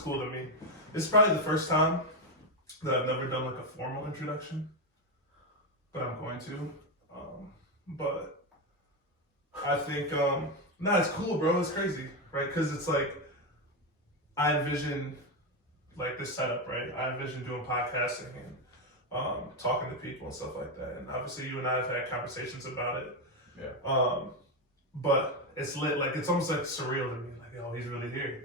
cool to me. It's probably the first time that I've never done like a formal introduction, but I'm going to. But I think, nah, it's cool, bro. It's crazy, right? Because it's like, I envision like this setup, right? I envision doing podcasting and talking to people and stuff like that. And obviously, you and I have had conversations about it. Yeah. But it's lit, like it's almost like surreal to me. Like, oh, he's really here.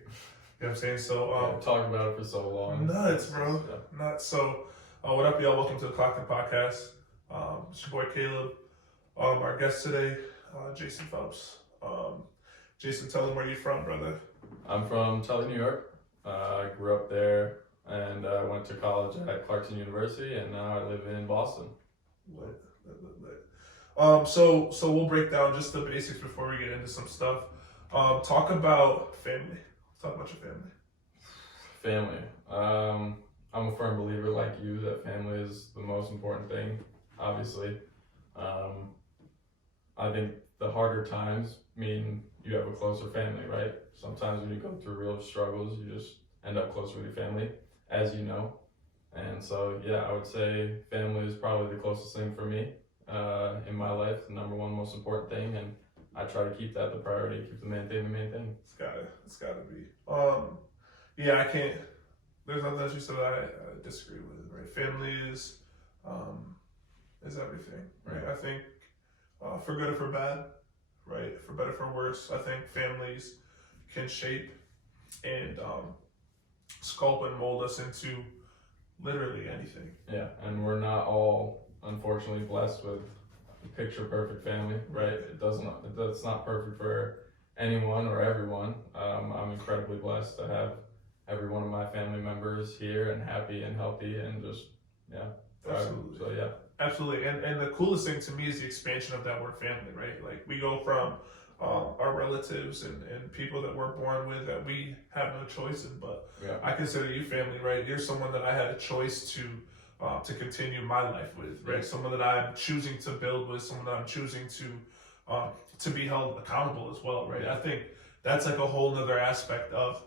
You know what I'm saying? So, talked about it for so long. Nuts, bro. Yeah. Nuts. So, what up, y'all? Welcome to the Clockton Podcast. It's your boy Caleb. Our guest today, Jason Phelps. Jason, tell them where you're from, brother. I'm from Tully, New York. I grew up there and I went to college at Clarkson University, and now I live in Boston. Lit. So we'll break down just the basics before we get into some stuff. Talk about family. Talk about your family. Family. I'm a firm believer, like you, that family is the most important thing, obviously. I think the harder times mean you have a closer family, right? Sometimes when you go through real struggles, you just end up closer with your family, as you know. And so, yeah, I would say family is probably the closest thing for me in my life, the number one most important thing. And I try to keep that the priority, keep the main thing. It's gotta be. Yeah, I can't, there's nothing that you said I disagree with, right? Family is everything, right? I think for good or for bad, right? For better, for worse, I think families can shape and sculpt and mold us into literally anything. Yeah, and we're not all, unfortunately, blessed with a picture perfect family, right? That's not perfect for anyone or everyone. I'm incredibly blessed to have every one of my family members here and happy and healthy and just, yeah. Absolutely. So, yeah. Absolutely. And the coolest thing to me is the expansion of that word family, right? Like we go from our relatives and people that we're born with that we have no choice in, but yeah. I consider you family, right? You're someone that I had a choice to continue my life with, right? Yeah. Someone that I'm choosing to build with, someone that I'm choosing to be held accountable as well, right? I think that's like a whole nother aspect of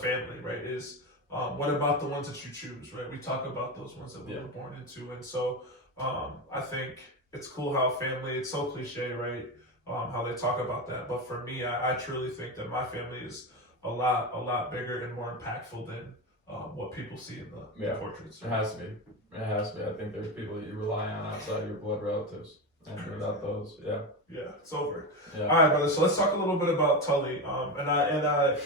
family, right? Is what about the ones that you choose, right? We talk about those ones that we were born into, and so I think it's cool how family, it's so cliche, right? How they talk about that, but for me, I truly think that my family is a lot bigger and more impactful than what people see in the portraits. It has to be. I think there's people that you rely on outside your blood relatives, and without those, it's over. Yeah. All right, brother. So let's talk a little bit about Tully. And I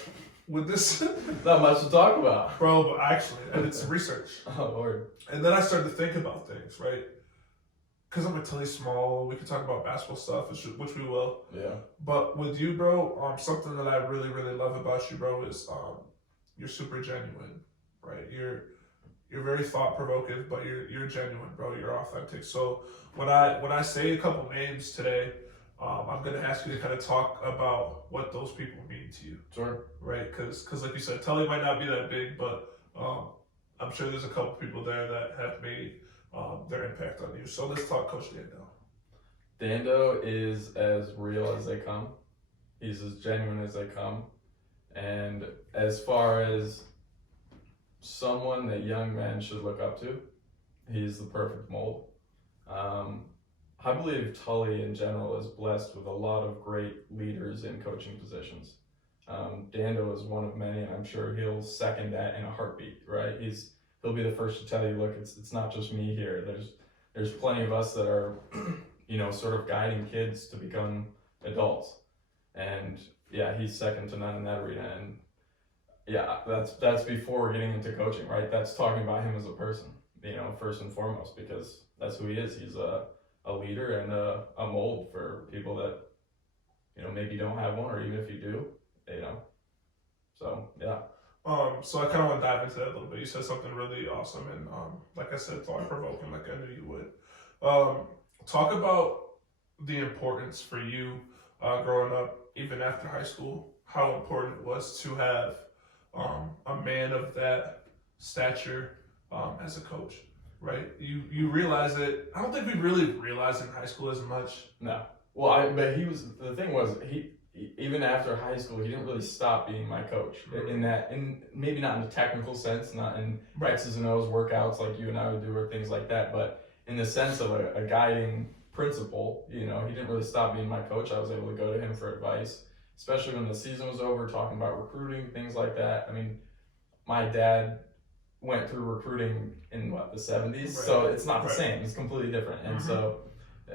with this, not much to talk about, bro. But actually, I did some research. Oh Lord. And then I started to think about things, right? Because I'm like Tully's small. We can talk about basketball stuff, which we will. Yeah. But with you, bro, something that I really love about you, bro, is you're super genuine, right? You're very thought provoking, but you're genuine, bro. You're authentic. So when I say a couple names today, I'm gonna ask you to kind of talk about what those people mean to you. Sure. Right? Because like you said, Tully might not be that big, but I'm sure there's a couple people there that have made their impact on you. So let's talk Coach Dando. Dando is as real as they come. He's as genuine as they come. And as far as someone that young men should look up to, he's the perfect mold. I believe Tully in general is blessed with a lot of great leaders in coaching positions. Dando is one of many, and I'm sure he'll second that in a heartbeat, right? He'll be the first to tell you, look, it's not just me here. There's plenty of us that are, sort of guiding kids to become adults. And yeah, he's second to none in that arena. And yeah, that's before we're getting into coaching, right? That's talking about him as a person, first and foremost, because that's who he is. He's a leader and a mold for people that, maybe don't have one, or even if you do, So, yeah. So I kind of want to dive into that a little bit. You said something really awesome and, like I said, thought-provoking, like I knew you would. Talk about the importance for you growing up, even after high school, how important it was to have a man of that stature as a coach, right? You realize it. I don't think we really realized in high school as much. No. Well, but the thing was, even after high school, he didn't really stop being my coach. In maybe not in the technical sense, not in X's and O's workouts like you and I would do or things like that, but in the sense of a guiding principle. You know, he didn't really stop being my coach. I was able to go to him for advice, especially when the season was over, talking about recruiting, things like that. I mean, my dad went through recruiting in the 70s, so it's not the same. It's completely different. And so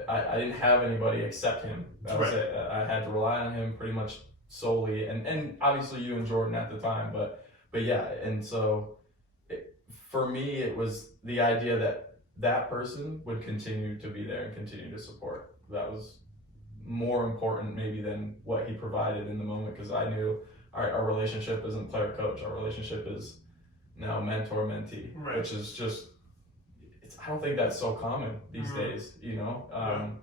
I didn't have anybody except him. That was it. I had to rely on him pretty much solely, and obviously you and Jordan at the time, but yeah. And so for me, it was the idea that person would continue to be there and continue to support. That was more important maybe than what he provided in the moment, because I knew, all right, our relationship isn't player-coach. Our relationship is now mentor-mentee, which is just, I don't think that's so common these days, you know,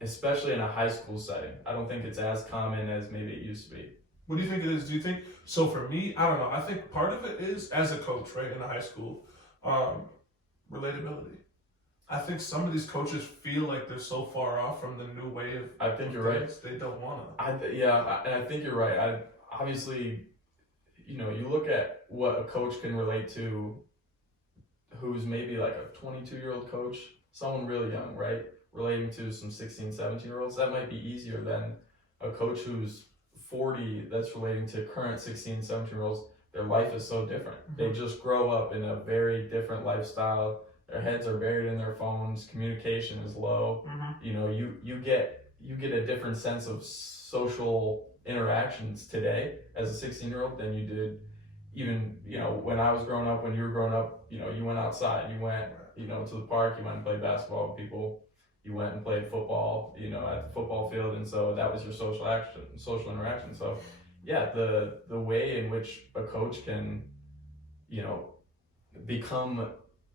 especially in a high school setting. I don't think it's as common as maybe it used to be. What do you think it is? Do you think, so for me, I don't know, I think part of it is, as a coach, right, in a high school, relatability. I think some of these coaches feel like they're so far off from the new way of I think you're right. They don't want to. I think you're right. Obviously, you know, you look at what a coach can relate to who's maybe like a 22-year-old coach, someone really young, right? Relating to some 16, 17-year-olds, that might be easier than a coach who's 40 that's relating to current 16, 17-year-olds. Their life is so different. They just grow up in a very different lifestyle. Their heads are buried in their phones. Communication is low. You know, you get a different sense of social interactions today as a 16-year-old than you did even, you know, when I was growing up, when you were growing up. You know, you went outside, you went, you know, to the park, you went and played basketball with people, you went and played football, you know, at the football field, and so that was your social interaction. So yeah, the way in which a coach can, you know, become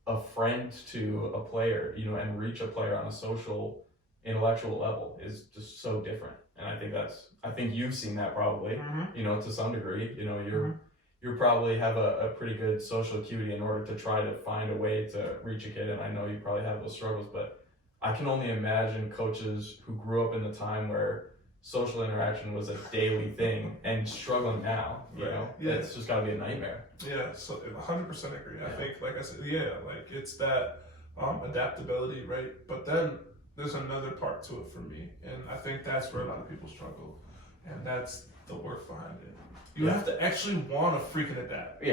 a friend to a player, you know, and reach a player on a social, intellectual level is just so different. And I think you've seen that probably, you know, to some degree. You know, you probably have a pretty good social acuity in order to try to find a way to reach a kid, and I know you probably have those struggles, but I can only imagine coaches who grew up in the time where social interaction was a daily thing and struggling now, you know, it's just gotta be a nightmare. Yeah, so 100% agree. I think, like I said, like it's that adaptability, right? But then there's another part to it for me, and I think that's where a lot of people struggle, and that's the work behind it. You have to actually want to freaking adapt.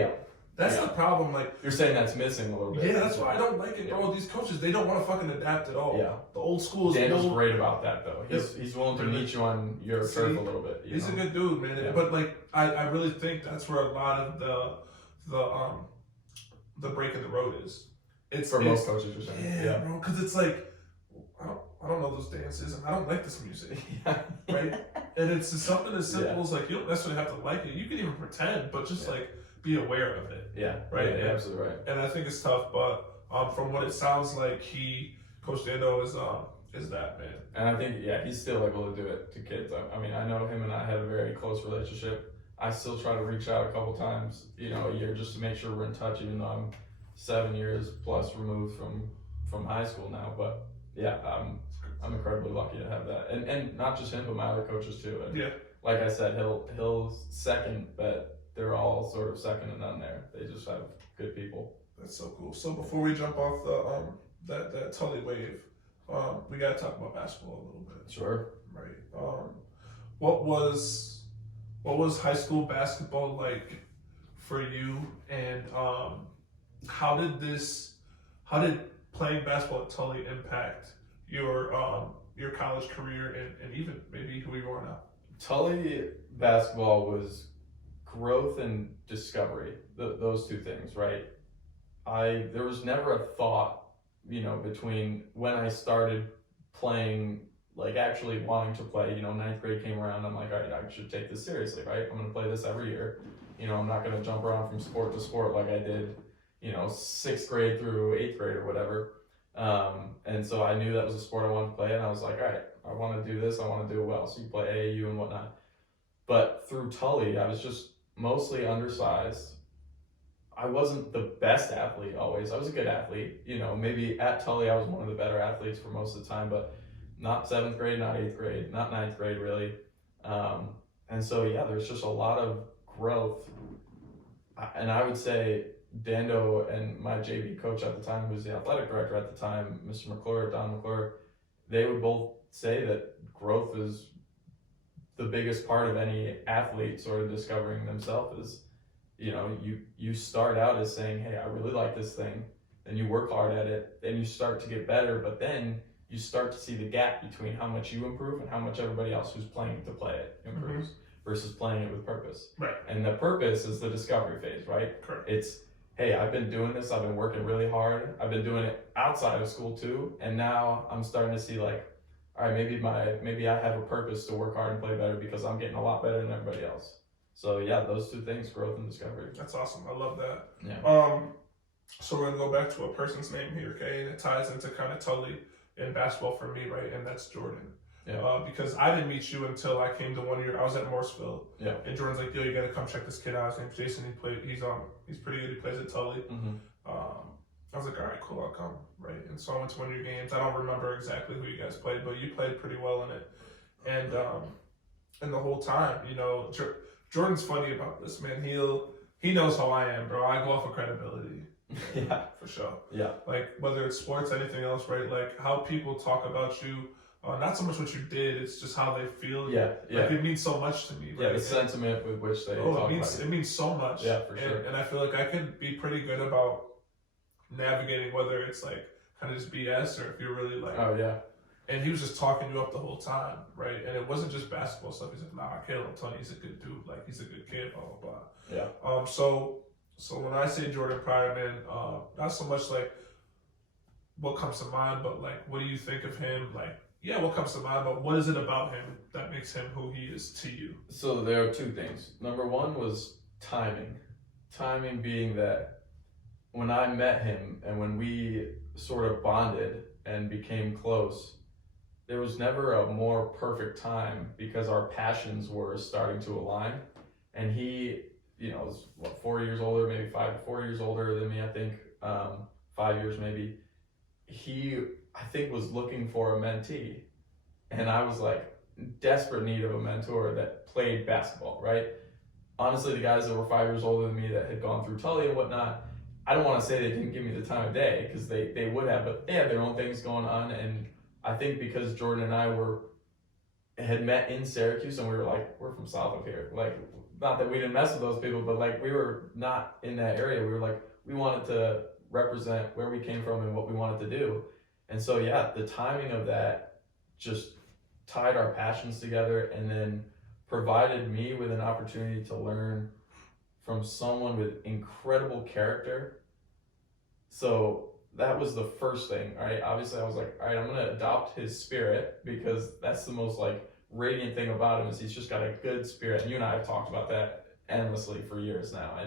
That's the problem. Like, you're saying that's missing a little bit. Yeah, that's why I don't like it, bro. These coaches, they don't want to fucking adapt at all. The old school is Daniel's great about that, though. He's willing to meet you on your turf a little bit. He's a good dude, man. But like, I really think that's where a lot of the break in the road is. It's for most coaches, you're saying. Yeah, bro. Because it's like, I don't know those dances, and I don't like this music, right? And it's just something as simple as like, you don't necessarily have to like it. You can even pretend, but just like be aware of it. Right. Yeah, absolutely right. And I think it's tough, but from what it sounds like, Coach Dando is that, man. And I think he's still able to do it to kids. I mean, I know him and I had a very close relationship. I still try to reach out a couple times, you know, a year just to make sure we're in touch, even though I'm 7 years plus removed from high school now. But yeah, I'm incredibly lucky to have that, and not just him, but my other coaches too. And like I said, he'll second, but they're all sort of second to none there. They just have good people. That's so cool. So before we jump off that Tully wave, we gotta talk about basketball a little bit. Sure. Right. What was high school basketball like for you, and how did playing basketball at Tully impact your college career and even maybe who you are now? Tully basketball was growth and discovery, those two things, right? There was never a thought, you know, between when I started playing, like actually wanting to play, you know, 9th grade came around, I'm like, all right, I should take this seriously, right? I'm gonna play this every year. You know, I'm not gonna jump around from sport to sport like I did, you know, 6th grade through 8th grade or whatever. And so I knew that was a sport I wanted to play, and I was like, all right, I want to do this, I want to do it well. So you play AAU and whatnot. But through Tully, I was just mostly undersized. I wasn't the best athlete always. I was a good athlete. You know, maybe at Tully I was one of the better athletes for most of the time, but not 7th grade, not 8th grade, not 9th grade really. And so, yeah, there's just a lot of growth. And I would say Dando and my JV coach at the time, who was the athletic director at the time, Mr. McClure, Don McClure, they would both say that growth is the biggest part of any athlete sort of discovering themselves. Is, you start out as saying, hey, I really like this thing, then you work hard at it, then you start to get better, but then you start to see the gap between how much you improve and how much everybody else who's playing to play it improves versus playing it with purpose. Right. And the purpose is the discovery phase, right? Correct. It's, hey, I've been doing this, I've been working really hard, I've been doing it outside of school too, and now I'm starting to see like, all right, maybe I have a purpose to work hard and play better because I'm getting a lot better than everybody else. So yeah, those two things, growth and discovery. That's awesome. I love that. Yeah. So we're gonna go back to a person's name here, okay? And it ties into kind of Tully in basketball for me, right? And that's Jordan. Yeah. Because I didn't meet you until I came to one year. I was at Morrisville. Yeah. And Jordan's like, yo, you gotta come check this kid out. His name's Jason. He's pretty good. He plays at Tully. Mm-hmm. I was like, all right, cool, I'll come, right? And so I went to one of your games. I don't remember exactly who you guys played, but you played pretty well in it. And the whole time, Jordan's funny about this, man. He knows how I am, bro. I go off of credibility. Yeah. For sure. Yeah. Like, whether it's sports, anything else, right? Like, how people talk about you, not so much what you did, it's just how they feel. Yeah. Yeah. Like, it means so much to me, right? Yeah, the sentiment with which they talk about it. It means so much. Yeah, for sure. And I feel like I can be pretty good about navigating whether it's like kind of just BS or if you're really like. Oh, yeah. And he was just talking you up the whole time, right? And it wasn't just basketball stuff. He's like, nah, Caleb, Tony, he's a good dude. Like, he's a good kid, blah, blah, blah. Yeah. So when I say Jordan Pryor, man, not so much like what comes to mind, but like, what do you think of him? Like, yeah, what comes to mind, but what is it about him that makes him who he is to you? So there are two things. Number one was timing. Timing being that when I met him and when we sort of bonded and became close, there was never a more perfect time because our passions were starting to align. And he, was 4 years older, maybe 4 years older than me, I think, 5 years maybe. He, I think, was looking for a mentee. And I was like, desperate need of a mentor that played basketball, right? Honestly, the guys that were 5 years older than me that had gone through Tully and whatnot, I don't want to say they didn't give me the time of day because they would have, but they had their own things going on. And I think because Jordan and I had met in Syracuse and we were like, we're from south of here. Like, not that we didn't mess with those people, but like we were not in that area. We were like, we wanted to represent where we came from and what we wanted to do. And so, yeah, the timing of that just tied our passions together and then provided me with an opportunity to learn from someone with incredible character. So that was the first thing, right? Obviously I was like, all right, I'm going to adopt his spirit because that's the most like radiant thing about him is he's just got a good spirit. And you and I have talked about that endlessly for years now.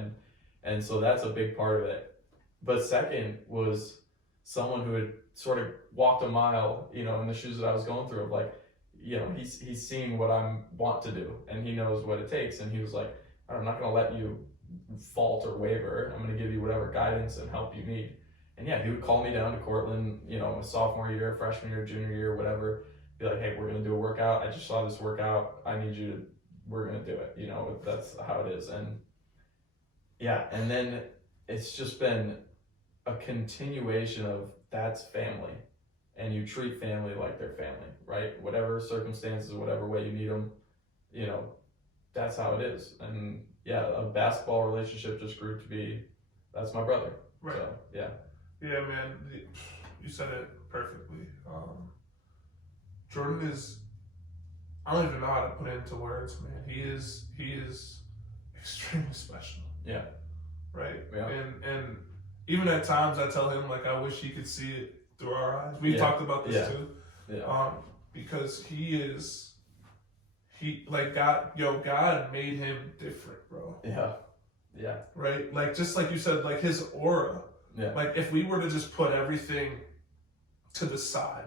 And so that's a big part of it. But second was someone who had sort of walked a mile, in the shoes that I was going through of like, he's seen what I want to do and he knows what it takes. And he was like, I'm not going to let you fault or waver. I'm going to give you whatever guidance and help you need. And yeah, he would call me down to Cortland, my sophomore year, freshman year, junior year, whatever. Be like, hey, we're going to do a workout. I just saw this workout. We're going to do it. That's how it is. And yeah, and then it's just been a continuation of that's family. And you treat family like their family, right? Whatever circumstances, whatever way you need them, that's how it is. And yeah, a basketball relationship just grew to be, that's my brother. Right. So, yeah. Yeah, man, you said it perfectly. Jordan is, I don't even know how to put it into words, man. He is extremely special. Yeah. Right? Yeah. And even at times I tell him, like, I wish he could see it through our eyes. We've talked about this too. Yeah. Because God made him different, bro. Yeah. Yeah. Right? Like, just like you said, like his aura. Yeah. Like, if we were to just put everything to the side,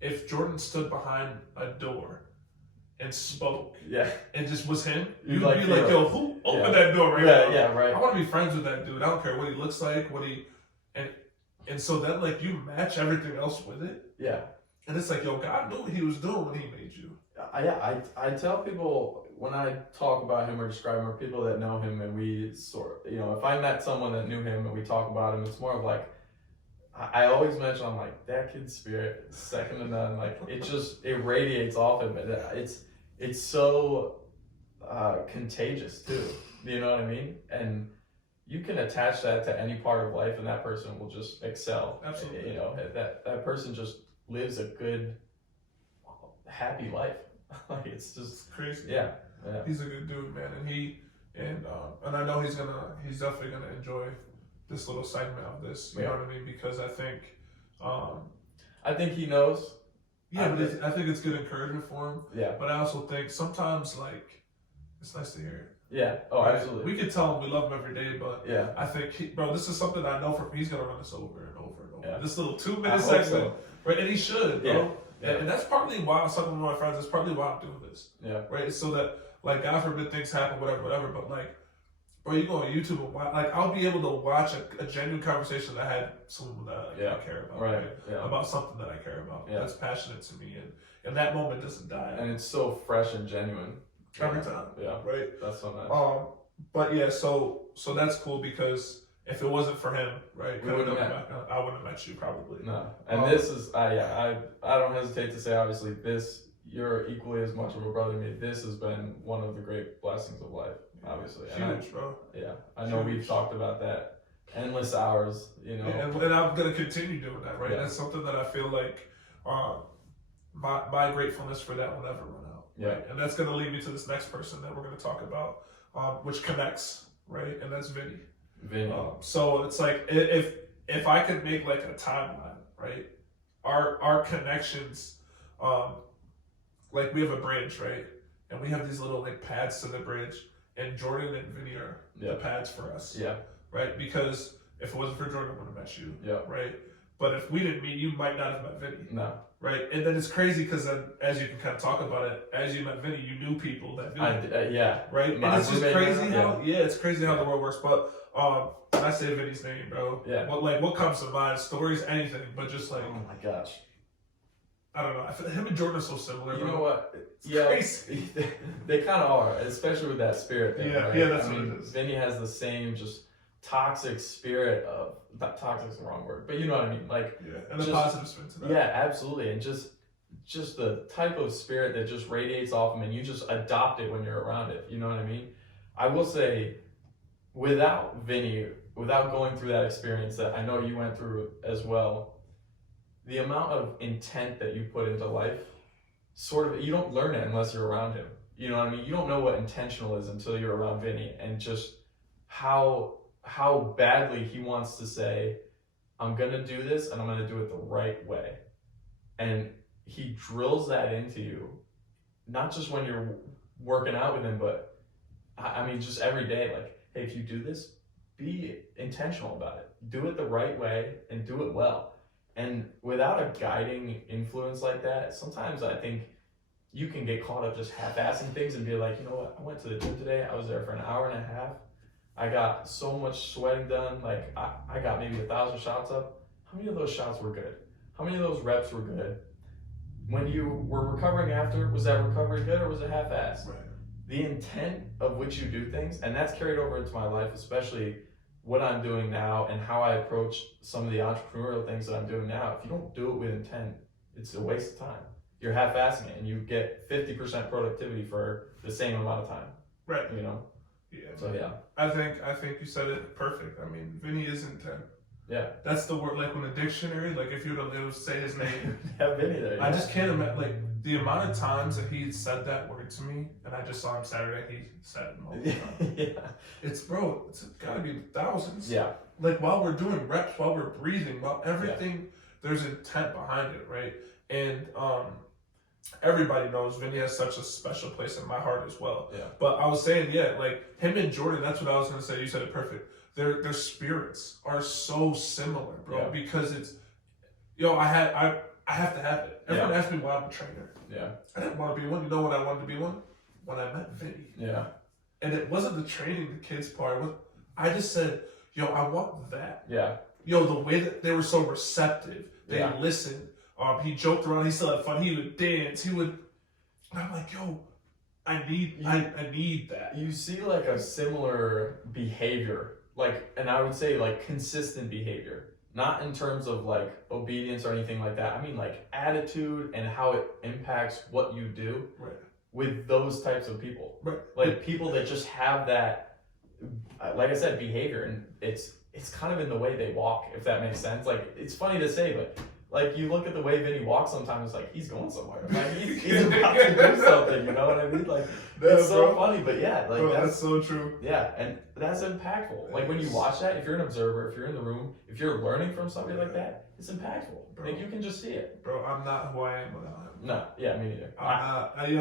if Jordan stood behind a door and spoke, and just was him, you'd be like, yo, who opened that door right now? Yeah, right. I want to be friends with that dude. I don't care what he looks like, and so then, like, you match everything else with it. Yeah. And it's like, yo, God knew what he was doing when he made you. I tell people when I talk about him or describe him, or people that know him, and we if I met someone that knew him and we talk about him, it's more of like, I always mention, I'm like, that kid's spirit, second to none. Like, it radiates off him. And it's so contagious too. You know what I mean? And you can attach that to any part of life, and that person will just excel. Absolutely. You know, that person just lives a good, happy life. Like, it's just crazy. Yeah. He's a good dude, man, and I know he's definitely gonna enjoy this little segment of this. You know what I mean? Because I think he knows. Yeah, but I think it's good encouragement for him. Yeah. But I also think sometimes, like, it's nice to hear it. Yeah. Oh, right? Absolutely. We can tell him we love him every day, but yeah, I think, bro, this is something I know he's gonna run this over and over and over. Yeah. This little 2-minute segment, so. right? And he should, bro. Yeah. Yeah. And that's partly why some of my friends. That's partly why I'm doing this. Yeah. Right. So that, like, God forbid things happen, whatever. But like, bro, you go on YouTube and watch, like, I'll be able to watch a genuine conversation that I had someone that I care about, right? Yeah. About something that I care about. Yeah. That's passionate to me, and that moment doesn't die. And it's so fresh and genuine. Every time. Yeah. Right. That's so nice. But yeah, so that's cool, because if it wasn't for him, right, I wouldn't have met you probably. No. And this is I don't hesitate to say, obviously, you're equally as much of a brother to me. This has been one of the great blessings of life, obviously. Huge, bro. Yeah. I know we've talked about that endless hours, you know. And I'm gonna continue doing that, right? Yeah. That's something that I feel like my gratefulness for that will never run out. Yeah. Right? And that's gonna lead me to this next person that we're gonna talk about, which connects, right? And that's Vinny. So it's like, if I could make like a timeline, right? Our connections, like, we have a bridge, right? And we have these little, like, pads to the bridge, and Jordan and Vinny are the pads for us. Yeah. Right? Because if it wasn't for Jordan, I would have met you. Yeah. Right? But if we didn't meet, you might not have met Vinny. No. Right? And then it's crazy, because then, as you can kind of talk about it, as you met Vinny, you knew people that knew him. Yeah. Right? And it's just crazy how, it's crazy how the world works. But when I say Vinny's name, bro, what comes to mind? Stories, anything, but just like, oh my gosh, I don't know. I feel him and Jordan are so similar. You know what? It's crazy. They kind of are, especially with that spirit thing. Yeah, right? yeah, that's what it is. Vinny has the same just toxic spirit of, not toxic is the wrong word, but you know what I mean, like, and the positive spin to that. Yeah, absolutely, and just the type of spirit that just radiates off him, and you just adopt it when you're around it. You know what I mean? I will say, without Vinny, without going through that experience that I know you went through as well, the amount of intent that you put into life, you don't learn it unless you're around him. You know what I mean? You don't know what intentional is until you're around Vinny, and just how badly he wants to say, I'm gonna do this, and I'm gonna do it the right way. And he drills that into you, not just when you're working out with him, but I mean, just every day, like, hey, if you do this, be intentional about it. Do it the right way and do it well. And without a guiding influence like that, sometimes I think you can get caught up just half-assing things and be like, you know what, I went to the gym today, I was there for an hour and a half, I got so much sweating done, like I got maybe 1,000 shots up. How many of those shots were good? How many of those reps were good? When you were recovering after, was that recovery good or was it half-assed? Right. The intent of which you do things, and that's carried over into my life, especially what I'm doing now and how I approach some of the entrepreneurial things that I'm doing now. If you don't do it with intent, it's a waste of time. You're half-assing it, and you get 50% productivity for the same amount of time. Right. You know? Yeah. So yeah. I think you said it perfect. I mean, Vinny is intent. Yeah. That's the word, like, when a dictionary, like, if you were to say his name. Have Vinny there. I just can't imagine, like, the amount of times that he said that word to me, and I just saw him Saturday, he said it all the time. Yeah. It's gotta be thousands. Yeah. Like, while we're doing reps, while we're breathing, while everything, there's intent behind it, right? And everybody knows Vinny has such a special place in my heart as well. Yeah. But I was saying, like, him and Jordan, that's what I was gonna say. You said it perfect. Their spirits are so similar, bro. Because it's, I have to have it. Everyone asked me why I'm a trainer. Yeah. I didn't want to be one. You know when I wanted to be one? When I met Vinny. Yeah. And it wasn't the training the kids part. I just said, I want that. Yeah. The way that they were so receptive. They listened. He joked around. He still had fun. He would dance. He would. And I'm like, yo, I need that. You see like a similar behavior, like, and I would say like consistent behavior, not in terms of like obedience or anything like that. I mean like attitude and how it impacts what you do Right. with those types of people. Right. Like people that just have that, like I said, behavior, and it's kind of in the way they walk, if that makes sense. Like it's funny to say, but like you look at the way Vinny walks sometimes, it's like he's going somewhere. Like he's about to do something, you know what I mean? Like it's so funny, but yeah, like bro, that's so true. yeah, and that's impactful. Like when you watch that, if you're an observer, if you're in the room, if you're learning from somebody like that, it's impactful. Bro. Like you can just see it. Bro, I'm not who I am without him. No, yeah, me neither.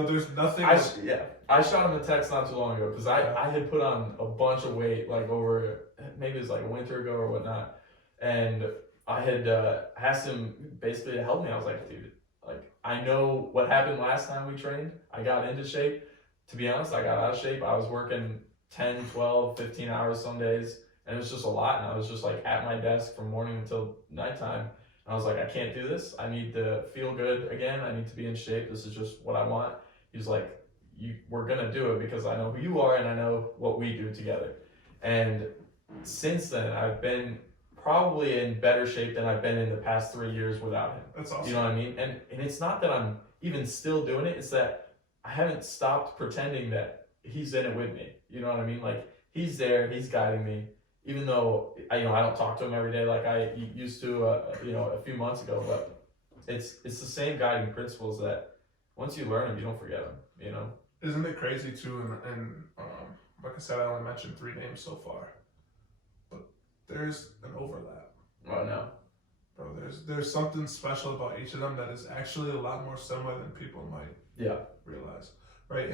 There's nothing. I shot him a text not too long ago because I had put on a bunch of weight like over maybe it was like a winter ago or whatnot, and I had asked him basically to help me. I was like, dude, like I know what happened last time we trained. I got into shape. To be honest, I got out of shape. I was working 10, 12, 15 hours some days, and it was just a lot. And I was just like at my desk from morning until nighttime. And I was like, I can't do this. I need to feel good again. I need to be in shape. This is just what I want. He's like, we're gonna do it because I know who you are and I know what we do together. And since then, I've been probably in better shape than I've been in the past 3 years without him. That's awesome. You know what I mean? And it's not that I'm even still doing it. It's that I haven't stopped pretending that he's in it with me. You know what I mean? Like he's there, he's guiding me. Even though I don't talk to him every day like I used to, a few months ago, but it's the same guiding principles that once you learn them, you don't forget them. You know? Isn't it crazy too? And like I said, I only mentioned 3 names so far, but there's an overlap. Oh no, bro. There's something special about each of them that is actually a lot more similar than people might realize, right?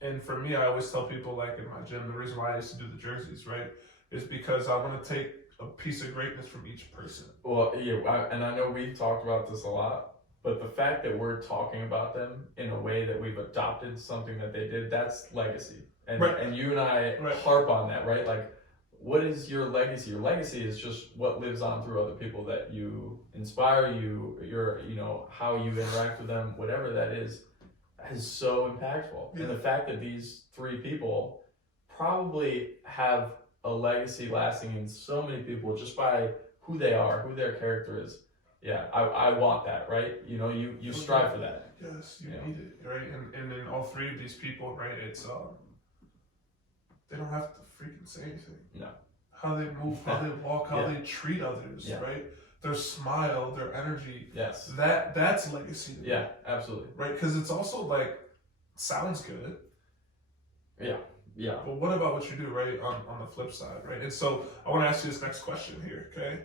And for me, I always tell people like in my gym, the reason why I used to do the jerseys, right, is because I want to take a piece of greatness from each person. Well, yeah, and I know we've talked about this a lot, but the fact that we're talking about them in a way that we've adopted something that they did, that's legacy. And right. And you and I harp on that, right? Like, what is your legacy? Your legacy is just what lives on through other people that you inspire, how you interact with them, whatever that is so impactful. Yeah. And the fact that these 3 people probably have a legacy lasting in so many people just by who they are, who their character is. Yeah, I want that, right? You strive for that. Yes, you need it, right? And in all 3 of these people, right, it's they don't have to freaking say anything. No. How they move, how they walk, how they treat others, right? Their smile, their energy. Yes. That's legacy. To me, yeah, absolutely. Right, because it's also like sounds good. Yeah. Yeah. But what about what you do, right? On the flip side, right? And so I want to ask you this next question here, okay?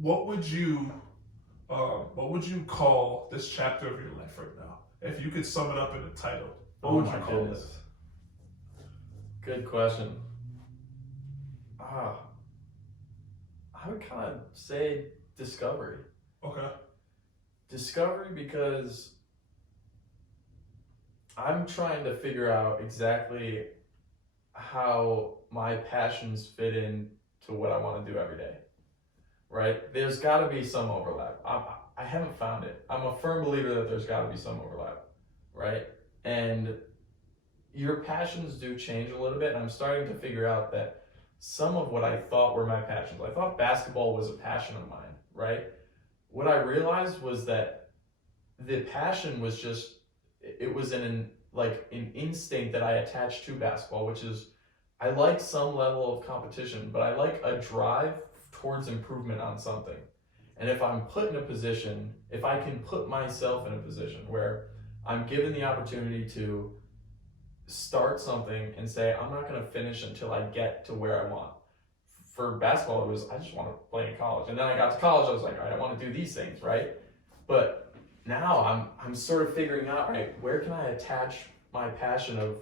What would you call this chapter of your life right now? If you could sum it up in a title, what would you call this? Good question. I would kind of say discovery. Okay. Discovery because I'm trying to figure out exactly how my passions fit in to what I want to do every day. Right? There's got to be some overlap. I haven't found it. I'm a firm believer that there's got to be some overlap. Right? And your passions do change a little bit. And I'm starting to figure out that some of what I thought were my passions, I thought basketball was a passion of mine. Right? What I realized was that the passion was just, it was an instinct that I attached to basketball, which is I like some level of competition, but I like a drive towards improvement on something. And if I'm put in a position, if I can put myself in a position where I'm given the opportunity to start something and say, I'm not going to finish until I get to where I want. For basketball, it was, I just want to play in college. And then I got to college, I was like, all right, I want to do these things, right? But now I'm sort of figuring out, right, where can I attach my passion of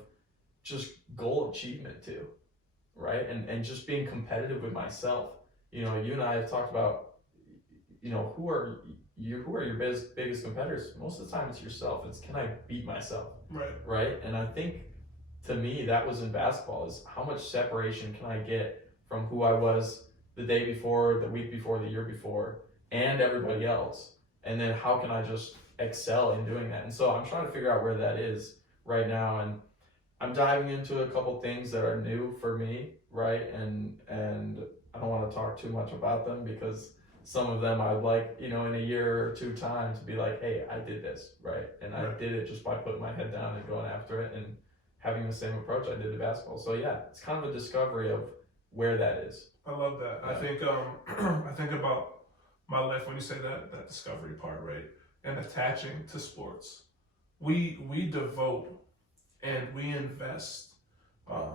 just goal achievement to, right? And just being competitive with myself. You and I have talked about, who are your biggest competitors? Most of the time it's yourself. It's, can I beat myself? Right? And I think, to me, that was in basketball, is how much separation can I get from who I was the day before, the week before, the year before, and everybody else? And then how can I just excel in doing that? And so I'm trying to figure out where that is right now, and I'm diving into a couple things that are new for me, right? And I don't want to talk too much about them because some of them I'd like, in a year or two time to be like, hey, I did this, right? And I did it just by putting my head down and going after it and having the same approach I did to basketball. So yeah, it's kind of a discovery of where that is. I love that. Yeah. I think I think about my life when you say that discovery part, right? And attaching to sports. We devote and we invest. I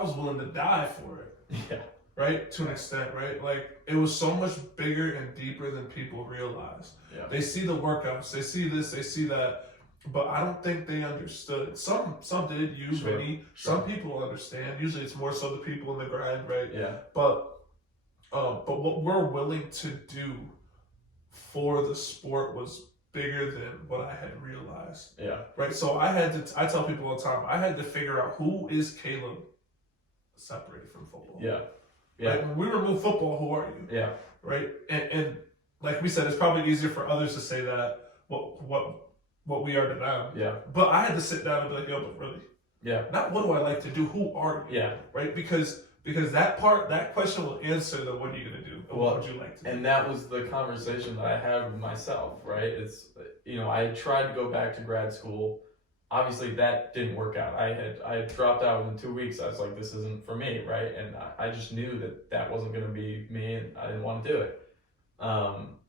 was willing to die for it. Yeah. Right? To an extent, right? Like, it was so much bigger and deeper than people realize. Yeah. They see the workouts, they see this, they see that, but I don't think they understood. Some did, many. Sure. Some people understand. Usually it's more so the people in the grind, right? Yeah. But what we're willing to do for the sport was bigger than what I had realized. Yeah. Right? So I tell people all the time, I had to figure out who is Caleb separated from football. Yeah. Yeah. Right? When we remove football, who are you? Yeah. Right? And like we said, it's probably easier for others to say that what we are to them. Yeah. But I had to sit down and be like, yo, but really? Yeah. Not what do I like to do, who are you? Yeah. Right? Because that question will answer the what are you gonna do? And what would you like to do? And that was the conversation that I had with myself, right? It's, I tried to go back to grad school. Obviously that didn't work out. I had dropped out within 2 weeks. I was like, this isn't for me, right? And I just knew that wasn't going to be me, and I didn't want to do it.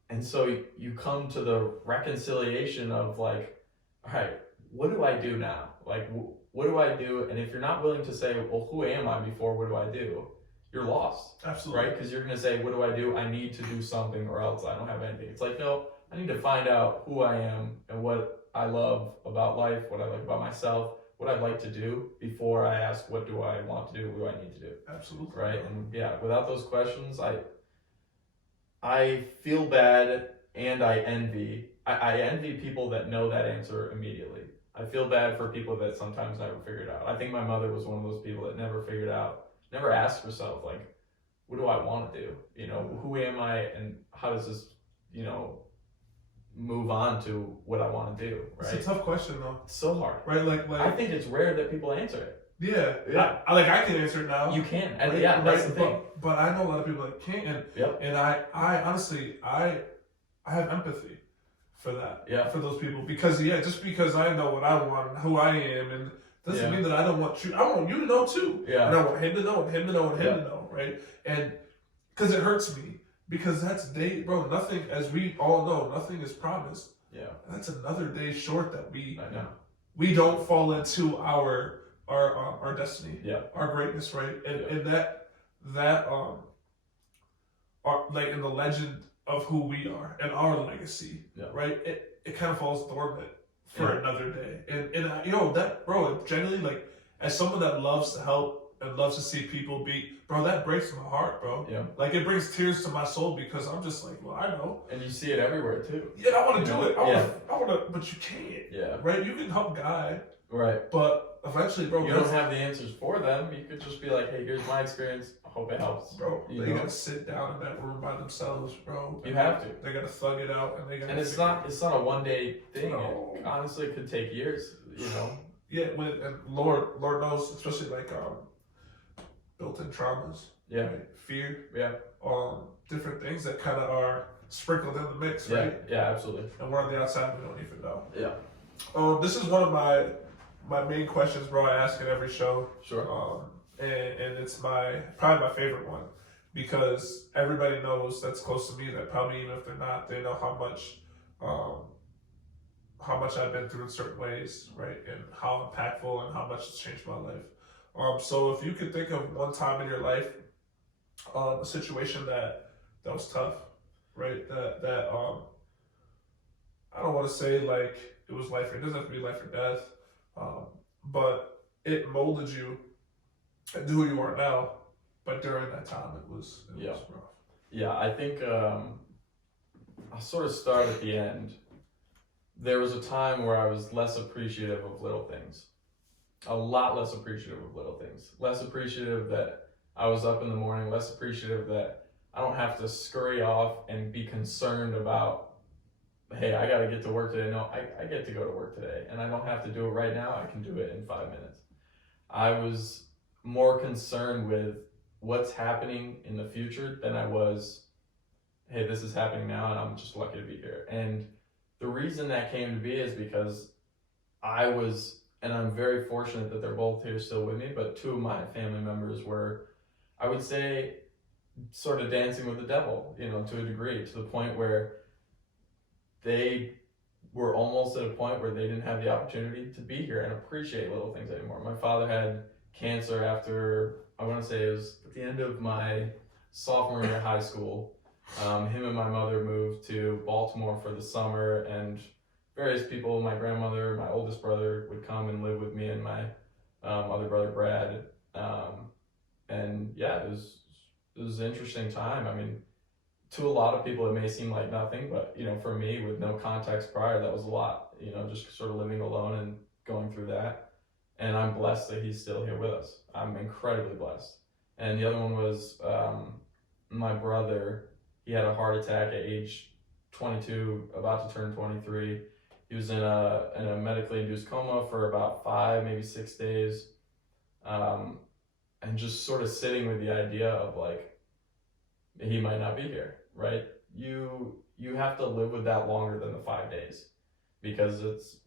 And so you come to the reconciliation of like, all right, what do I do now? Like, what do I do? And if you're not willing to say, well, who am I before what do I do? You're lost. Absolutely. Right? Because you're going to say, what do I do? I need to do something or else I don't have anything. It's like, no, I need to find out who I am and what I love about life, what I like about myself, what I'd like to do before I ask, what do I want to do? What do I need to do? Absolutely. Right? And yeah, without those questions, I feel bad and I envy. I envy people that know that answer immediately. I feel bad for people that sometimes never figure it out. I think my mother was one of those people that never figured out, never asked herself, like, what do I want to do? Who am I and how does this, move on to what I want to do, right? It's a tough question though. It's so hard. Right? Like I think it's rare that people answer it. Yeah. Yeah. I can answer it now. You can. And right? yeah, that's the thing. But I know a lot of people that can't, and Yep. and I honestly I have empathy for that. Yeah. For those people. Because just because I know what I want and who I am, and doesn't mean that I don't want you. I want you to know too. Yeah. And I want him to know, and him to know, and him to know, right? And because it hurts me. Because that's bro, nothing, as we all know, nothing is promised. Yeah. That's another day short that I know. we don't fall into our destiny, Yeah. our greatness, right? And that like in the legend of who we are and our legacy, right? It kind of falls dormant for another day. And that, bro, genuinely, like, as someone that loves to help and loves to see people beat, bro, that breaks my heart, bro. Yeah. Like, it brings tears to my soul because I'm just like, well, I know. And you see it everywhere too. Yeah, I want to do it. I want to, but you can't. Yeah. Right? You can help guide. Right. But eventually, bro, you don't have the answers for them. You could just be like, hey, here's my experience. I hope it helps. Bro, they gotta sit down in that room by themselves, bro. You have to. They gotta thug it out, and they gotta. And it's not a one day thing. No. It honestly could take years. Yeah, and Lord knows, especially like built-in traumas. Yeah. Right? Fear. Yeah. Different things that kind of are sprinkled in the mix, Yeah. right? Yeah, absolutely. And we're on the outside, we don't even know. Yeah. This is one of my main questions, bro. I ask at every show. Sure. And it's probably my favorite one, because everybody knows that's close to me that probably even if they're not, they know how much I've been through in certain ways, right? And how impactful and how much it's changed my life. So if you could think of one time in your life, a situation that was tough, right? That I don't want to say like it was life, it doesn't have to be life or death, but it molded you and who you are now. But during that time, it was rough. Yeah, I think I'll sort of start at the end. There was a time where I was less appreciative of little things. A lot less appreciative of little things. Less appreciative that I was up in the morning, less appreciative that I don't have to scurry off and be concerned about, hey, I got to get to work today. No, I get to go to work today, and I don't have to do it right now. I can do it in 5 minutes. I was more concerned with what's happening in the future than I was, hey, this is happening now, and I'm just lucky to be here. And the reason that came to be is because I was, and I'm very fortunate that they're both here still with me, but two of my family members were, I would say, sort of dancing with the devil, you know, to a degree, to the point where they were almost at a point where they didn't have the opportunity to be here and appreciate little things anymore. My father had cancer after, I want to say it was at the end of my sophomore year of high school. Him and my mother moved to Baltimore for the summer, and various people, my grandmother, my oldest brother, would come and live with me and my other brother, Brad. And yeah, it was an interesting time. I mean, to a lot of people, it may seem like nothing, but, you know, for me, with no context prior, that was a lot, you know, just sort of living alone and going through that. And I'm blessed that he's still here with us. I'm incredibly blessed. And the other one was my brother. He had a heart attack at age 22, about to turn 23. He was in a medically induced coma for about 5, maybe 6 days. And just sort of sitting with the idea of, like, he might not be here, right? You have to live with that longer than the 5 days, because it's,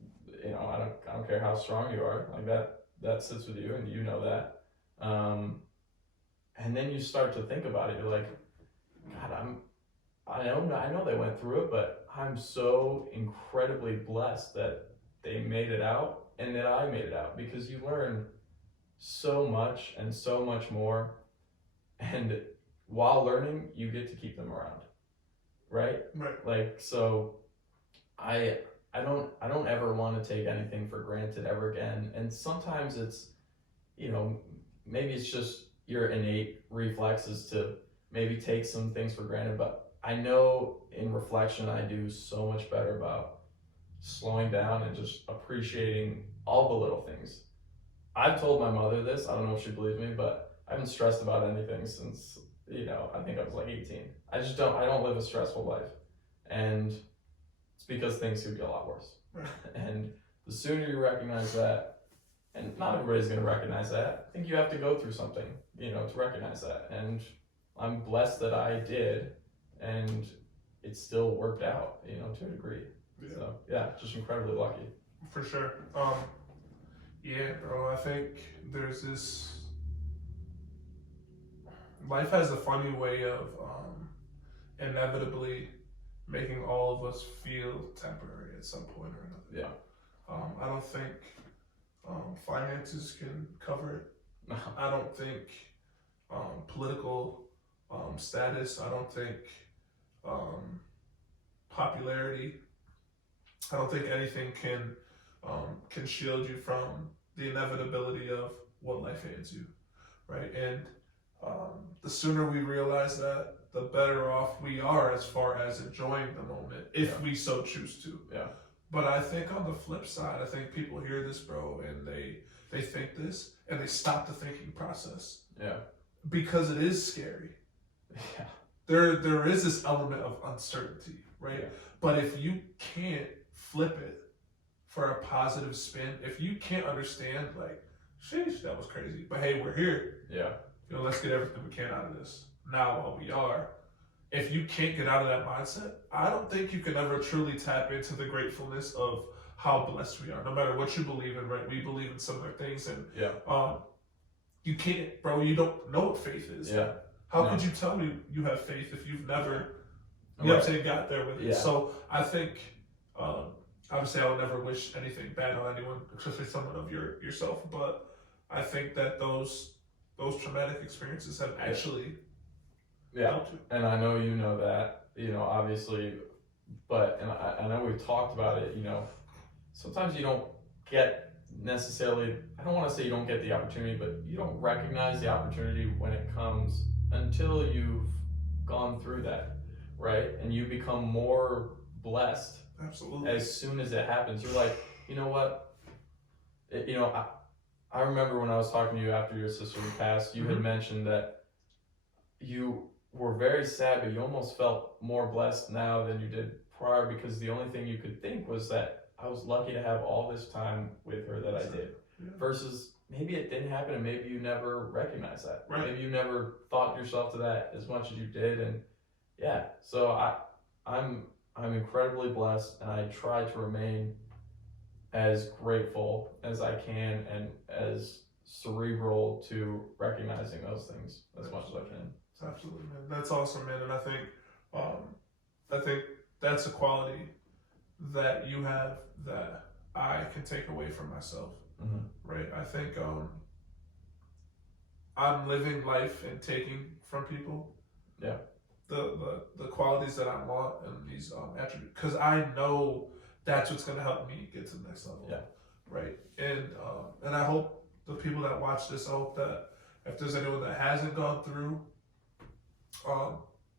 you know, I don't care how strong you are, like that sits with you, and you know that. And then you start to think about it. You're like, God, I know they went through it, but I'm so incredibly blessed that they made it out and that I made it out, because you learn so much and so much more, and while learning, you get to keep them around, right? Right. Like, so I don't ever want to take anything for granted ever again. And sometimes it's, you know, maybe it's just your innate reflexes to maybe take some things for granted, but I know in reflection I do so much better about slowing down and just appreciating all the little things. I've told my mother this, I don't know if she believes me, but I haven't stressed about anything since, you know, I think I was like 18. I don't live a stressful life. And it's because things could be a lot worse. Right. And the sooner you recognize that, and not everybody's going to recognize that, I think you have to go through something, you know, to recognize that. And I'm blessed that I did, and it still worked out, you know, to a degree. Yeah. So yeah, just incredibly lucky. For sure. Yeah, bro, I think there's this, life has a funny way of inevitably making all of us feel temporary at some point or another. Yeah. I don't think finances can cover it. No. I don't think political status. I don't think popularity. I don't think anything can shield you from the inevitability of what life hands you, right? And the sooner we realize that, the better off we are as far as enjoying the moment, if we so choose to. Yeah. But I think on the flip side, I think people hear this, bro, and they think this, and they stop the thinking process. Yeah. Because it is scary. Yeah. There is this element of uncertainty, right? Yeah. But if you can't flip it for a positive spin, if you can't understand, like, sheesh, that was crazy, but hey, we're here. Yeah. You know, let's get everything we can out of this now while we are. If you can't get out of that mindset, I don't think you can ever truly tap into the gratefulness of how blessed we are, no matter what you believe in, right? We believe in similar things, and you can't, bro, you don't know what faith is. Yeah. How could you tell me you have faith if you've never, you know what I'm saying, got there with it? Yeah. So I think, obviously I would never wish anything bad on anyone, especially someone of yourself, but I think that those traumatic experiences have actually helped you. And I know you know that, you know, obviously, but, and I know we've talked about it, you know, sometimes you don't get necessarily, I don't want to say you don't get the opportunity, but you don't recognize the opportunity when it comes until you've gone through that, right? And you become more blessed. Absolutely. As soon as it happens. You're like, you know what? I remember when I was talking to you after your sister passed, you had mentioned that you were very sad, but you almost felt more blessed now than you did prior, because the only thing you could think was that I was lucky to have all this time with her that I did. Yeah. Versus maybe it didn't happen and maybe you never recognized that. Right. Maybe you never thought yourself to that as much as you did. And yeah, so I'm incredibly blessed, and I try to remain as grateful as I can and as cerebral to recognizing those things as much as I can. Absolutely, man. That's awesome, man. And I think that's a quality that you have that I can take away from myself. Mm-hmm. Right. I think I'm living life and taking from people. Yeah. The qualities that I want and these attributes, because I know that's what's gonna help me get to the next level. Yeah. Right. And I hope the people that watch this, I hope that if there's anyone that hasn't gone through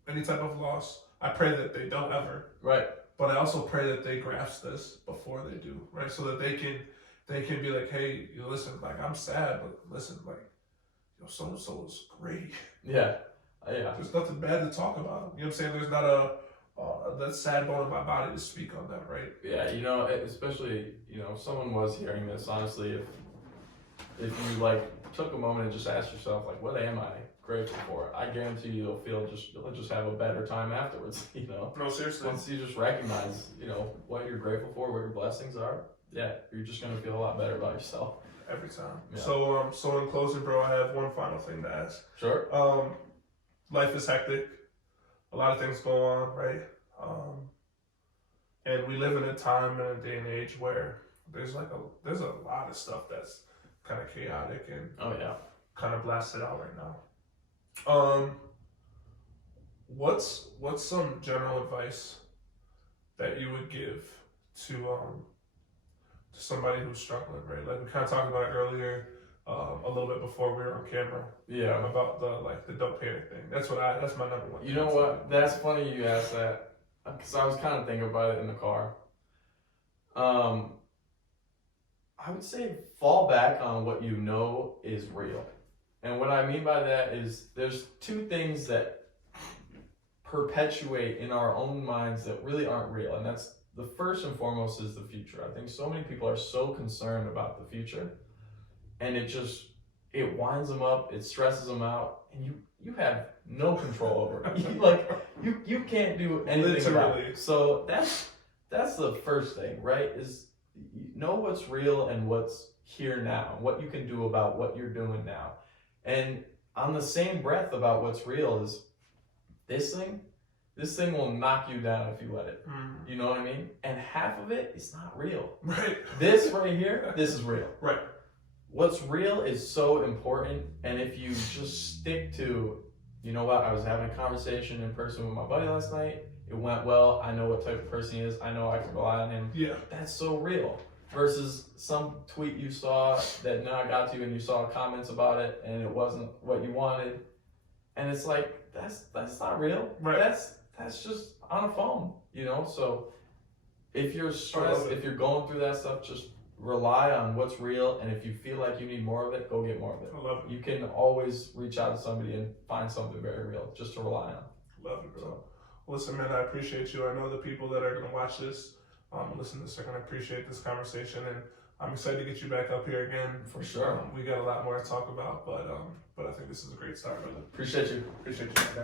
any type of loss, I pray that they don't ever. Right. But I also pray that they grasp this before they do, right? So that they can be like, hey, you know, listen, like I'm sad, but listen, like, so and so is great. Yeah. Yeah. There's nothing bad to talk about. You know what I'm saying? There's not that sad bone in my body to speak on that, right? Yeah, you know, especially, you know, if someone was hearing this, honestly, if you like took a moment and just asked yourself, like, what am I grateful for? I guarantee you'll just have a better time afterwards, you know. No, seriously. Once you just recognize, you know, what you're grateful for, what your blessings are, yeah, you're just gonna feel a lot better about yourself. Every time. Yeah. So in closing, bro, I have one final thing to ask. Sure. Life is hectic. A lot of things go on, right? And we live in a time and a day and age where there's a lot of stuff that's kind of chaotic and Oh yeah. kind of blasted out right now. What's some general advice that you would give to somebody who's struggling, right? Like we kind of talked about it earlier, a little bit before we were on camera. Yeah. About the don't panic thing. That's my number one. You know what? That's funny you asked that, because I was kind of thinking about it in the car. I would say fall back on what you know is real. And what I mean by that is there's two things that perpetuate in our own minds that really aren't real. And that's the first and foremost is the future. I think so many people are so concerned about the future, and it winds them up, it stresses them out, and you have no control over it. you can't do anything about it. So that's the first thing, right? Is you know what's real and what's here now, what you can do about what you're doing now. And on the same breath about what's real is this thing will knock you down if you let it. You know what I mean? And half of it is not real. Right. This right here, this is real. Right. What's real is so important, and if you just stick to, you know what, I was having a conversation in person with my buddy last night, it went well, I know what type of person he is, I know I can rely on him. Yeah. That's so real. Versus some tweet you saw that now got to you and you saw comments about it and it wasn't what you wanted. And it's like, that's not real. Right. That's just on a phone, you know? So if you're stressed, if you're going through that stuff, just rely on what's real, and if you feel like you need more of it, go get more of it. I love it. You can always reach out to somebody and find something very real just to rely on. Love it, bro. Listen, man, I appreciate you. I know the people that are going to watch this, listen to this, are going to appreciate this conversation, and I'm excited to get you back up here again. For sure. We got a lot more to talk about, but I think this is a great start, brother. Appreciate you. Appreciate you.